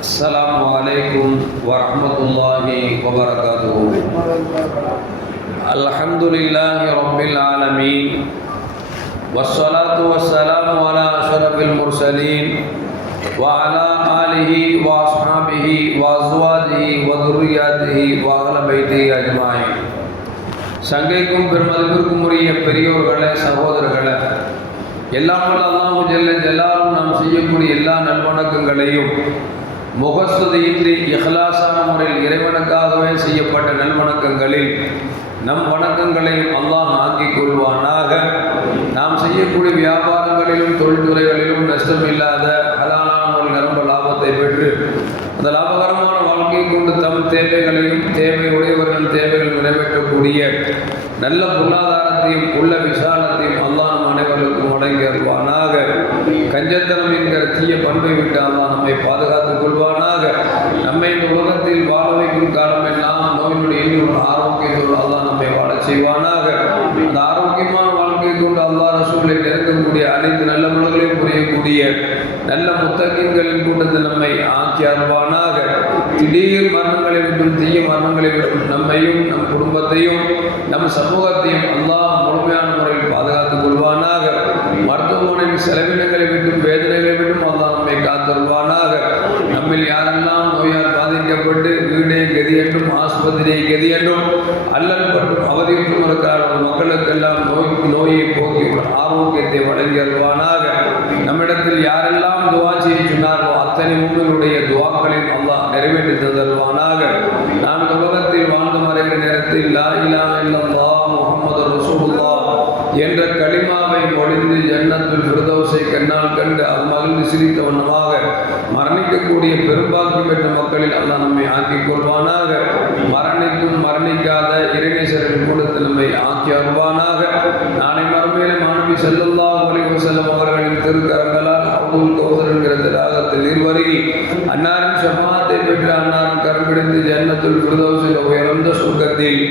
السلام عليكم ورحمة الله وبركاته الحمد لله رب العالمين والصلاة والسلام على أشرف المرسلين وعلى آله وأصحابه وأزواجه وذرياته وأهل بيته أجمعين சங்கைக்கும் பெருமதிப்பிற்கும் உரிய பெரியோர்களே சகோதரர்களே எல்லாம் வல்ல அல்லாஹு ஜல்ல ஜல்லாலும் நாம் செய்யக்கூடிய எல்லா நல்வணக்கங்களையும் முகஸ்துதியின்றி இஹ்லாசான முறையில் இறைவனுக்காகவே செய்யப்பட்ட நல்வணக்கங்களில் நம் வணக்கங்களையும் அல்லாஹ் ஆக்கிக் கொள்வானாக. நாம் செய்யக்கூடிய வியாபாரங்களிலும் தொழில்துறைகளிலும் நஷ்டம் இல்லாத ஹலாலான ஒரு நிரம்ப லாபத்தை பெற்று அந்த லாபகரமான வாழ்க்கையை கொண்டு தம் தேவைகளையும் தேவை உடையவர்கள் தேவைகள் நிறைவேற்றக்கூடிய நல்ல பொருளாதாரத்தையும் உள்ள விசாலத்தையும் அல்லாஹ் நம் முடங்கி அருள்வானாக கஞ்சத்தனம் என்கிற தீய பண்பை விட்டு அல்லாஹ் நம்மை பாதுகாத்துக் கொள்வானாக. நம்மை இந்த உலகத்தில் வாழ வைக்கும் காலமெல்லாம் நோயினுடைய இன்னொரு ஆரோக்கியத்தோடு அல்லாஹ் நம்மை வாழ செய்வானாக. அந்த ஆரோக்கியமான வாழ்க்கை கொண்டு அல்லாஹ் ரசூலை நெருங்கக்கூடிய அனைத்து நல்ல முறைகளையும் புரியக்கூடிய நல்ல முத்தகங்களின் கூட்டத்தில் நம்மை ஆக்கி அருள்வானாக. திடீர் மரணங்களை விட்டும் தீய மரணங்களை விட்டும் நம்மையும் நம் குடும்பத்தையும் நம் சமூகத்தையும் அல்லாஹ் முழுமையான முறையில் பாதுகாத்துக் கொள்வானாக. மருத்துவமனையின் செலவினங்களை விட்டும் வேதனைகளை விட்டும் அல்லாஹ் நம்மை காத்தருள்வானாக. நம்மில் யாரெல்லாம் நோயால் பாதிக்கப்பட்டு வீடே கதி என்றும் ஆஸ்பத்திரியை கதி என்றும் அல்லல் பட்டும் அவதியுற்றும் இருக்கிற மக்களுக்கெல்லாம் நோய் நோயை போக்கி ஆரோக்கியத்தை வழங்கி அருள்வானாக. நம்மிடத்தில் யாரெல்லாம் துவா செய்ய சொன்னார்களோ அத்தனை உங்களுடைய துவாக்களையும் அல்லாஹ் நிறைவேற்றி தந்தருவானாக நான் உலகத்தில் வாழ்ந்து மறைகிற நேரத்தில் லா இலாஹ இல்லல்லா முகமது ரசூலுல்லாஹ் என்ற கலிமாவை ஜன்னத்துல் கண்ணால் கண்டு அது மகிழ்ந்து சிரித்த வண்ணமாக மரணிக்கக்கூடிய பெரும்பாக்கம் பெற்ற மக்களில் அல்ல நம்மை ஆக்கிக் கொள்வானாக. மரணிக்கும் மரணிக்காத இறைநேசரின் கூடத்தில் நம்மை ஆக்கி அருள்வானாக. நாளை மறுமையில மாணவி செல்லல்லா அலைஹி அவர்களின் திருக்கரங்களால் அப்துல் கௌசர் என்கிற திராகத்தில் நீர்வருகி அன்னாரின் சம்மாத்தை பெற்று அன்னாரின் கரும்பிடிந்து ஜன்னத்துல் ஃபிர்தௌஸில் உயர்ந்த சுருக்கத்தில்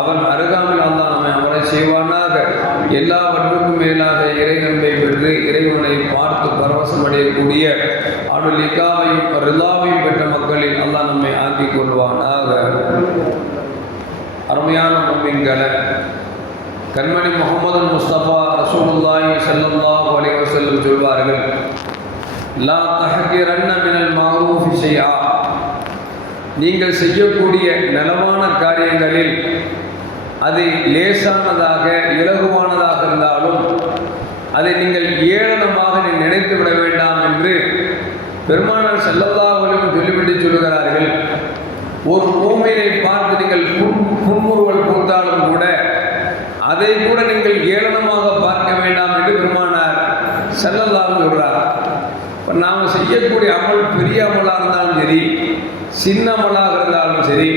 அவன் அருகாமல் அல்லா நம்மை அமர செய்வானாக. எல்லாவற்றுக்கும் மேலாக இறைநன்மை பெற்று இறைவனை பார்த்து பரவசம் அடையக்கூடிய அவனுடைய இக்காவையும் ரிலாவையும் பெற்ற மக்களில் அல்லா நம்மை ஆக்கிக் கொள்வானாக. அருமையான மும்மின்களை கண்மணி முகமது முஸ்தபா ரசூலுல்லாஹி ஸல்லல்லாஹு அலைஹி வஸல்லம் சொல்வார்கள் லா தஹகிரன்ன மினல் மஅரூஃபி ஷைஆ. நீங்கள் செய்யக்கூடிய நலவான காரியங்களில் அது லேசானதாக இலகுவானதாக இருந்தாலும் அதை நீங்கள் ஏளனமாக நினைத்து விட வேண்டாம் என்று பெருமானார் செல்லல்லாஹுலும் சொல்லிவிட்டு சொல்கிறார்கள் ஒரு பூமையை பார்த்து நீங்கள் புன் புன்முறுவல் பூத்தாலும் கூட அதை கூட நீங்கள் ஏளனமாக பார்க்க வேண்டாம் என்று பெருமானார் செல்லல்லாஹு சொல்கிறார் இப்போ நாம் செய்யக்கூடிய அமல் பெரிய அமலாக இருந்தாலும் சரி சின்ன அமலாக இருந்தாலும் சரி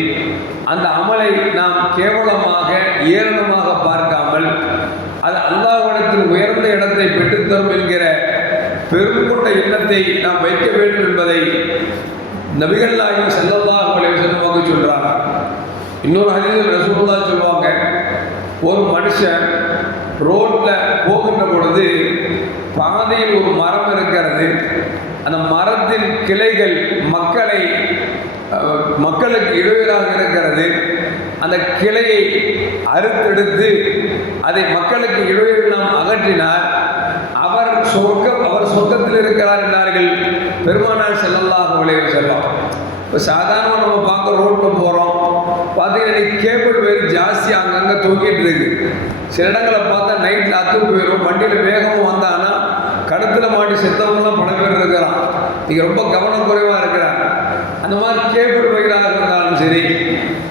அந்த அமலை நாம் கேவலமாக ஏளனமாக பார்க்காமல் அது அல்லாஹ்விடத்தில் உயர்ந்த இடத்தை பெற்றுத்தரும் என்கிற பெருங்கொண்ட எண்ணத்தை நாம் வைக்க வேண்டும் என்பதை நபிகள் நாயகம் செல்லல்லாஹு அலைஹி சொல்றாங்க. இன்னொரு ஹரிதல் ரசூல்லா சொல்லுவாங்க ஒரு மனுஷன் ரோட்டில் போகின்ற பொழுது பாதையில் ஒரு மரம் இருக்கிறது. அந்த மரத்தின் கிளைகள் மக்களை மக்களுக்கு இடையிலாக இருக்கிறது. அந்த கிளையை அறுத்தெடுத்து அதை மக்களுக்கு இடையில் நாம் அகற்றினார் அவர் சொர்க்கம் அவர் சொர்க்கத்தில் இருக்கிறார் என்றார்கள் பெருமானார் செல்லல்லாக விளைவு செல்லம் இப்போ சாதாரணமாக நம்ம பார்க்க ரோட்டில் போகிறோம் பார்த்தீங்கன்னா கேபிள் வேறு ஜாஸ்தி அங்கங்கே தூக்கிட்டு இருக்கு. சில இடங்களை பார்த்தா நைட்டில் அத்து போயிடும் வண்டியில் வேகமும் வந்தாங்கன்னா கழுத்தில் மாட்டி செத்தவங்களாம் பல பேர் இருக்கிறான். நீங்கள் ரொம்ப கவனக்குறைவாக இருக்கிறாங்க அந்த மாதிரி கேபிள் வகைகளாக இருந்தாலும் சரி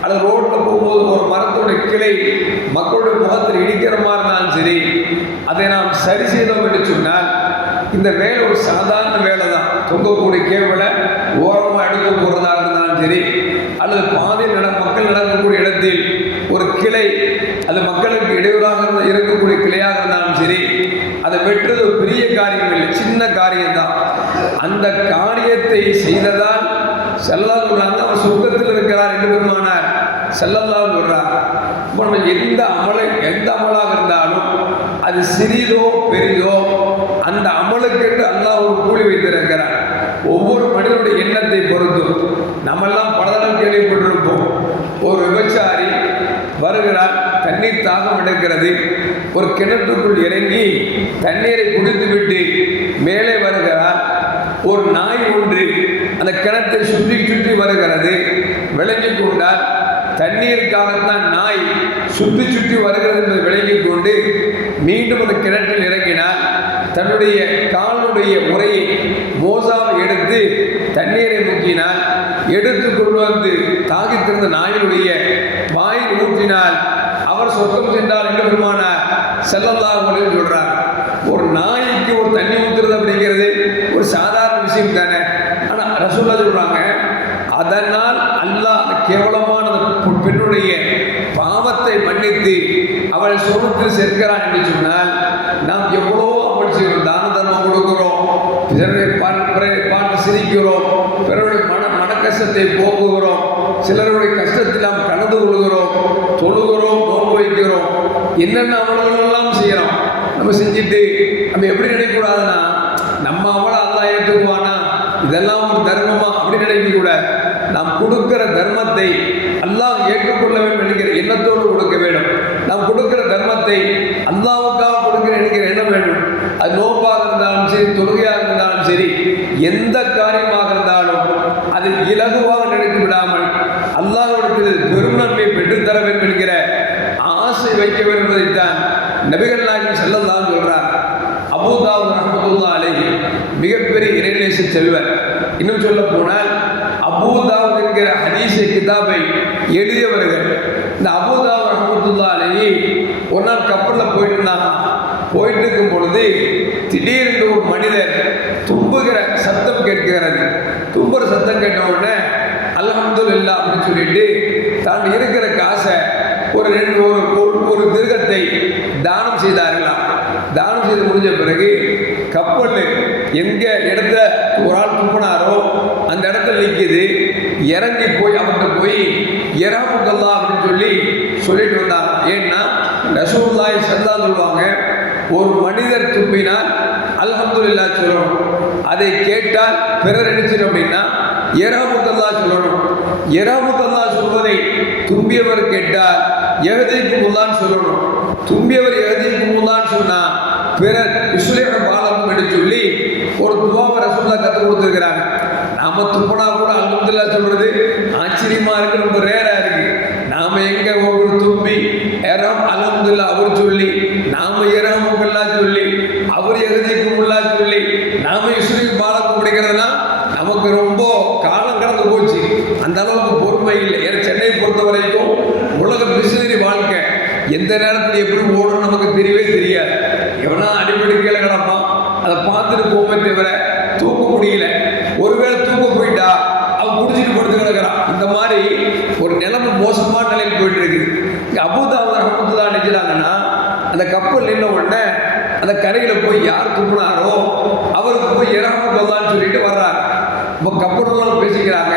அல்லது ரோட்டில் போகும்போது ஒரு மரத்தோட கிளை மக்களுடைய முகத்தில் இடிக்கிற மாதிரி இருந்தாலும் சரி அதை நாம் சரி செய்தோம் என்று சொன்னால் இந்த வேலை ஒரு சாதாரண வேலை தான் தொங்கக்கூடிய கேபிளை ஓரமாக எடுத்து போகிறதா இருந்தாலும் சரி அல்லது பாதையில் நட மக்கள் நடக்கக்கூடிய இடத்தில் ஒரு கிளை அது மக்களுக்கு இடையூறாக இருக்கக்கூடிய கிளையாக இருந்தாலும் சரி அதை வெற்றது ஒரு பெரிய காரியம் இல்லை சின்ன காரியம்தான் அந்த காரியத்தை செய்ததால் செல்லா சொல்றாங்க அவர் சொர்க்கத்தில் இருக்கிறார் என்று பெருமானார் செல்லல்லா சொல்றார். இப்போ நம்ம எந்த அமலை எந்த அமலாக இருந்தாலும் அது சிறிதோ பெரிதோ அந்த அமலுக்கென்று அல்லாஹ் ஒரு கூலி வைத்திருக்கிறார். ஒவ்வொரு மனிதனுடைய எண்ணத்தை பொறுத்து நம்மெல்லாம் பல தடவை கேள்விப்பட்டிருப்போம். ஒரு விபச்சாரி வருகிறார் தண்ணீர் தாகம் எடுக்கிறது. ஒரு கிணற்றுக்குள் இறங்கி தண்ணீரை குடித்துவிட்டு மேலே வருகிறார். ஒரு நாய் ஒன்று அந்த கிணத்தை சுற்றி சுற்றி வருகிறது. விளங்கி கொண்டார். தண்ணீருக்காகத்தான் நாய் சுற்றி சுற்றி வருகிறது என்பதை விளங்கிக் கொண்டு மீண்டும் அந்த கிணற்றில் இறங்கினார் தன்னுடைய காலுடைய முறையை மோசாவை எடுத்து தண்ணீரை முக்கினார் எடுத்து கொண்டு வந்து தாகித்திருந்த நாயினுடைய வாயில் ஊற்றினால் அவர் சொர்க்கம் சென்றால் என்ன பெருமானார் செல்லல்லாஹு அலைஹி சொல்றார். ஒரு நாய்க்கு ஒரு தண்ணி ஊற்றுறது அப்படிங்கிறது ஒரு சாதாரண விஷயம் தானே. ஆனால் ரசூல்லா சொல்றாங்க அதனால் அல்லாஹ் கேவலம் மன்னித்து அவள் சொர்க்கத்தில் சேர்க்கிறான் என்று சொன்னால் நாம் எவ்வளோ அமல் செய்கிறோம் தான தர்மம் கொடுக்கிறோம் பிறரை பார்த்து சிரிக்கிறோம் பிறருடைய மன மனக்கஷ்டத்தை போக்குகிறோம் சிலருடைய கஷ்டத்தில் நாம் கலந்து கொள்கிறோம் தொழுகிறோம் நோன்பு வைக்கிறோம் என்னென்ன அமல்கள் செய்கிறோம் செய்யறோம் நம்ம செஞ்சுட்டு நம்ம எப்படி நினைக்கக்கூடாதுன்னா நம்ம அவளை அல்லா ஏற்றுக்குவானா? இதெல்லாம் ஒரு தர்மமா? அப்படி நினைக்க கூட நாம் கொடுக்கிற தர்மத்தை அல்லாஹ் ஏற்றுக்கொள்ள வேண்டும் என்கிற எண்ணத்தோடு கொடுக்க வேண்டும். நாம் கொடுக்கிற தர்மத்தை அல்லாவுக்காக கொடுக்கிற என்கிற எண்ணம் வேண்டும். அது நோப்பாக இருந்தாலும் சரி தொழுகையாக இருந்தாலும் சரி எந்த காரியமாக இருந்தாலும் அது இலகுவாக நினைத்து விடாமல் அல்லாஹிடத்தில் பெருநன்மை பெற்றுத்தர வேண்டும் என்கிற ஆசை வைக்க வேண்டும் என்பதைத்தான் நபிகள் நாயகம் செல்லலாம் சொல்றார். அபூதாவுத் ரஹமத்துல்லா அலை மிகப்பெரிய இறைநேச செல்வர் இன்னும் சொல்ல போனால் அபூதாவ் என்கிற ஹதீஸ கிதாபை எழுதியவர்கள் இந்த அபூதாவ் ரஹமத்துல்லா அலைஹி ஒரு நாள் கப்பலில் போயிட்டு இருந்தாங்க போயிட்டு இருக்கும் பொழுது திடீரென்று ஒரு மனிதர் தும்புகிற சத்தம் கேட்கிறது. தும்புற சத்தம் கேட்ட உடனே இல்லா அப்படின்னு சொல்லிட்டு தான் இருக்கிற காசை ஒரு ரெண்டு ஒரு ஒரு- ஒரு திருகத்தை தானம் செய்தார்களாம். தானம் செய்து முடிஞ்ச பிறகு கப்பல் எங்கே இடத்த ஒரு ஆள் துப்பினாரோ அந்த இடத்துல நிற்கிது இறங்கி போய் அவர்கிட்ட போய் இறாமுக்கல்லா அப்படின்னு சொல்லி சொல்லிட்டு வந்தார் ஏன்னா ரசூல்லாய் சல்லா சொல்லுவாங்க ஒரு மனிதர் துப்பினால் அல்ஹம்துலில்லா சொல்லணும். அதை கேட்டால் பிறர் நினைச்சிடும் அப்படின்னா இறாமுக்கல்லா சொல்லணும். இறாமுக்கல்லா சொல்வதை தும்பியவர் கேட்டால் எழுதிக்குள்ளான்னு சொல்லணும். தும்பியவர் எழுதிக்கு முல்லான்னு சொன்னா பிறர் இஸ்லேட பாலம் என்று சொல்லி ஒரு துவாவை ரசூல்லா கற்றுக் கொடுத்துருக்கிறாங்க. நாம துப்பனா கூட அல்ஹம்துலில்லா சொல்றது ஆச்சரியமா இருக்கு ரொம்ப ரேரா இருக்கு. நாம எங்க ஒரு தும்பி இறம் அலமதுல்லா அவர் சொல்லி நாம எரமுல்லா சொல்லி அவர் எழுதிக்குமுல்லா சொல்லி நாம இஸ்லேக பாலம் பிடிக்கிறதுனா நமக்கு ரொம்ப காலம் கடந்து போச்சு அந்த அளவுக்கு பொறுமை இல்லை ஏன்னா சென்னையை பொறுத்த வரைக்கும் உலக மிஷினரி வாழ்க்கை அது எப்படி ஓடும் நமக்கு தெரியவே தெரியாது. எவனா அடிப்படை கீழே கிடப்பான் அதை பார்த்துட்டு போமே தவிர தூக்க முடியல. ஒருவேளை தூக்க போயிட்டா அவன் குடிச்சிட்டு படுத்து கிடக்கிறான். இந்த மாதிரி ஒரு நிலைமை மோசமான நிலையில் போயிட்டு இருக்குது இங்கே அபுதாபுல ரஹமத்துல்லா நினைச்சாங்கன்னா அந்த கப்பல் நின்ன உடனே அந்த கரையில் போய் யார் துப்புனாரோ அவருக்கு போய் கொள்ளான்னு சொல்லிட்டு வர்றாங்க இப்போ கப்பலோட பேசிக்கிறாங்க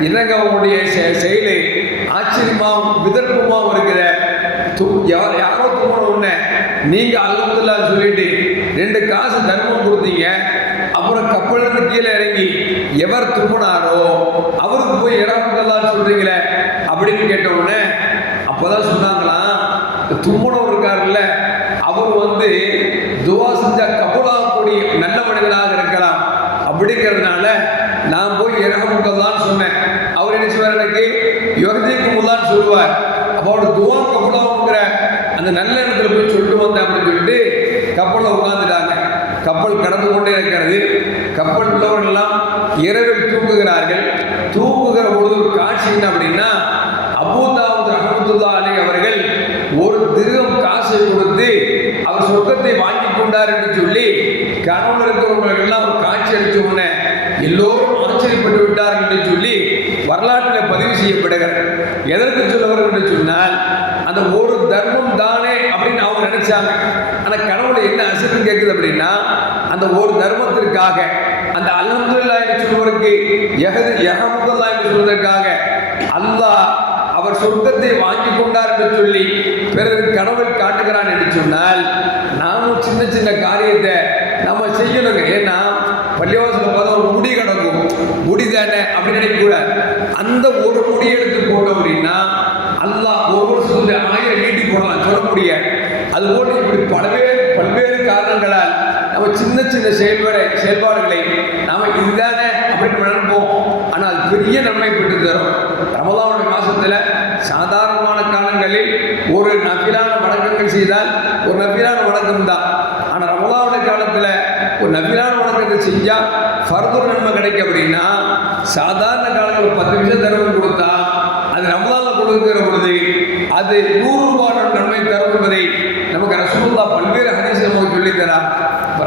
என்னங்க அவங்களுடைய செ- செயலு? ஆச்சரியமாகவும் விதர்ப்பமாவும் இருக்கிற யார் யாரோ தூங்கின உடனே நீங்க அல்ஹம்துலில்லாஹ் சொல்லிட்டு ரெண்டு காசு தர்மம் கொடுத்தீங்க அப்புறம் கப்பலுக்கு கீழே இறங்கி எவர் தும்பினாரோ அவருக்கு போய் இறமக்கல்லான்னு சொல்றீங்களே அப்படின்னு கேட்ட உடனே அப்பதான் சொன்னாங்களாம் இந்த இருக்காருல்ல அவர் வந்து துவா செஞ்சா கபூலாகக்கூடிய நல்ல மனிதனாக இருக்கலாம் அப்படிங்கிறதுனால நான் போய் இறகமுக்கல்லான்னு சொன்னேன். அவர் என்ன செய்வார் எனக்கு? யுவர்ஜிக்குமுல்லான்னு சொல்லுவார். அப்போ அவரோட துவா கபூலாகுங்கிற அந்த நல்ல இடத்துல போய் சொல்லிட்டு வந்தேன் அப்படின்னு சொல்லிட்டு கப்பலில் உட்காந்துட்டாங்க கப்பல் கடந்து கொண்டே இருக்கிறது. கப்பல் உள்ளவர்கள் எல்லாம் இரவில் தூங்குகிறார்கள். தூங்குகிற பொழுது ஒரு காட்சி என்ன அப்படின்னா அபூதாவது அகமதுல்லா அலி அவர்கள் ஒரு திருகம் காசை கொடுத்து அவர் சொர்க்கத்தை வாங்கி கொண்டார் என்று சொல்லி கனவுல இருக்கிறவங்களுக்கு எல்லாம் ஒரு காட்சி அளிச்ச உடனே எல்லோரும் ஆச்சரியப்பட்டு விட்டார்கள் என்று சொல்லி வரலாற்றில் பதிவு செய்யப்படுகிறது. எதற்கு சொல்ல வரும் என்று சொன்னால் அந்த ஒரு தர்மம் தானே அப்படின்னு அவங்க நினைச்சாங்க. ஆனால் கனவுல என்ன அசுரம் கேட்குது அப்படின்னா அந்த ஒரு தர்மத்திற்காக அந்த அல்ஹம்துலில்லாஹ் என்று சொல்வதற்கு எகது எஹமுல்லா என்று சொல்வதற்காக அல்லாஹ் அவர் சொர்க்கத்தை வாங்கி கொண்டார் என்று சொல்லி பிறகு கனவில் காட்டுகிறான் என்று சொன்னால் நாமும் சின்ன சின்ன காரியத்தை நம்ம செய்யணுங்க. ஏன்னா பள்ளிவாசல பார்த்தா ஒரு முடி கிடக்கும். முடி முடிதானே அப்படின்னு நினைக்கக்கூடாது. அந்த ஒரு முடி எடுத்து போட்டோம் அப்படின்னா அல்லாஹ் ஒவ்வொரு சொல்லுடைய ஆயிரம் நீட்டி போடலாம் சொல்ல முடியாது அது போட்டு இப்படி பல்வேறு பல்வேறு காரணங்களால் நம்ம சின்ன செயல்பாடு செயல்பாடுகளை நாம் இதுதானே அப்படின்னு நினைப்போம் ஆனால் பெரிய நன்மை பெற்று தரும் ரமதானுடைய மாதத்தில் சாதாரணமான காலங்களில் ஒரு நபிலான வணக்கங்கள் செய்தால் ஒரு நபிலான வணக்கம் தான். ஆனால் ரமதானுடைய காலத்தில் ஒரு நபிலான வணக்கத்தை செஞ்சால் ஃபர்தர் நன்மை கிடைக்கும் அப்படின்னா சாதாரண காலங்களில் பத்து நிமிஷம் தரவு கொடுத்தா அது ரமதானில் கொடுக்கிற பொழுது அது நூறு ரூபாய் நன்மை தரும் என்பதை நமக்கு ரசூல்லா பல்வேறு ஹதீஸ் நமக்கு சொல்லி இப்போ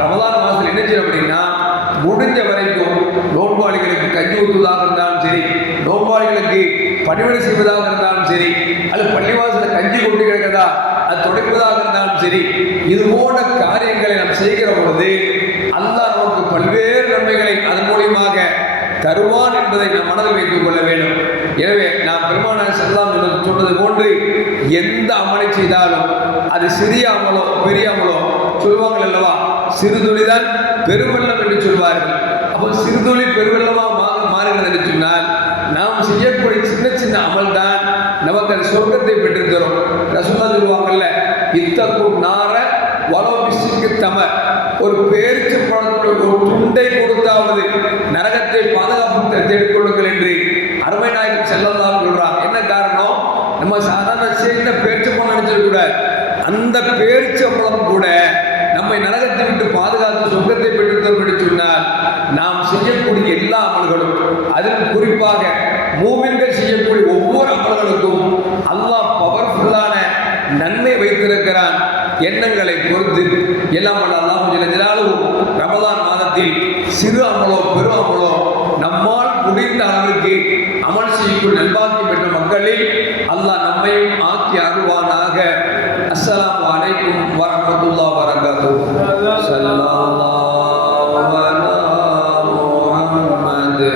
ரமதான் மாதத்தில் அப்படின்னா முடிஞ்ச வரைக்கும் நோன்பாளிகளுக்கு கஞ்சி ஊற்றுவதாக இருந்தாலும் சரி நோன்பாளிகளுக்கு பணிவிடை செய்வதாக இருந்தாலும் சரி அல்லது பள்ளிவாசல கஞ்சி கொண்டு கிடக்கிறதா அது துடைப்பதாக இருந்தாலும் சரி இது போன்ற காரியங்களை நாம் செய்கிற பொழுது அல்லாஹ் நமக்கு பல்வேறு நன்மைகளை அதன் மூலியமாக தருவான் என்பதை நாம் மனதில் வைத்துக் கொள்ள வேண்டும். எனவே நாம் பெருமானார் செல்லாம் சொன்னது போன்று எந்த அமலை செய்தாலும் அது சிறிய அமலோ பெரிய அமலோ சொல்லுவாங்கள் அல்லவா? சிறுதுளிதான் பெருவெள்ளம் என்று சொல்வார்கள். அப்போ சிறுதுளி பெருவெள்ளமாக மா- மாறுகிறது என்று சொன்னால் நாம் செய்யக்கூடிய சின்ன சின்ன அமல் தான் நமக்கு அந்த சொர்க்கத்தை பெற்றிருக்கிறோம். தரும் ரசுல்லா சொல்லுவாங்கல்ல இத்தக்கும் நார வளோ பிசிக்கு தம ஒரு பேரிச்சு பழத்துடைய ஒரு துண்டை கொடுத்தாவது நரகத்தை பாதுகாப்பு தேடிக்கொள்ளுங்கள் என்று அருமை நாயகம் செல்லலாம் சொல்றாங்க என்ன காரணம் நம்ம சாதாரண சின்ன பேரிச்சம்பழம் நினைச்சிடக்கூடாது அந்த பேரிச்சம்பழம் கூட நம்மை நரகத்தை விட்டு பாதுகாத்து சொர்க்கத்தை பெற்றுத்தரும் என்று சொன்னால் நாம் செய்யக்கூடிய எல்லா அமல்களும் அதிலும் குறிப்பாக மூமின்கள் செய்யக்கூடிய ஒவ்வொரு அமல்களுக்கும் அல்லாஹ் பவர்ஃபுல்லான நன்மை வைத்திருக்கிறான் எண்ணங்களை பொறுத்து. எல்லாம் வல்ல அல்லாஹ் ஜல்ல ரமதான் மாதத்தில் சிறு அமலோ பெரு அமலோ நம்மால் முடிந்த அளவுக்கு அமல் செய்யக்கூடிய நல்வாக்கியம் பெற்ற மக்களில் அல்லாஹ் நம்மையும் ஆக்கி அருவானாக அஸ்ஸலாம் அனைக்கும் வரதுல்லா வபரகாத்துஹு. சல்லா அலா முஹம்மது.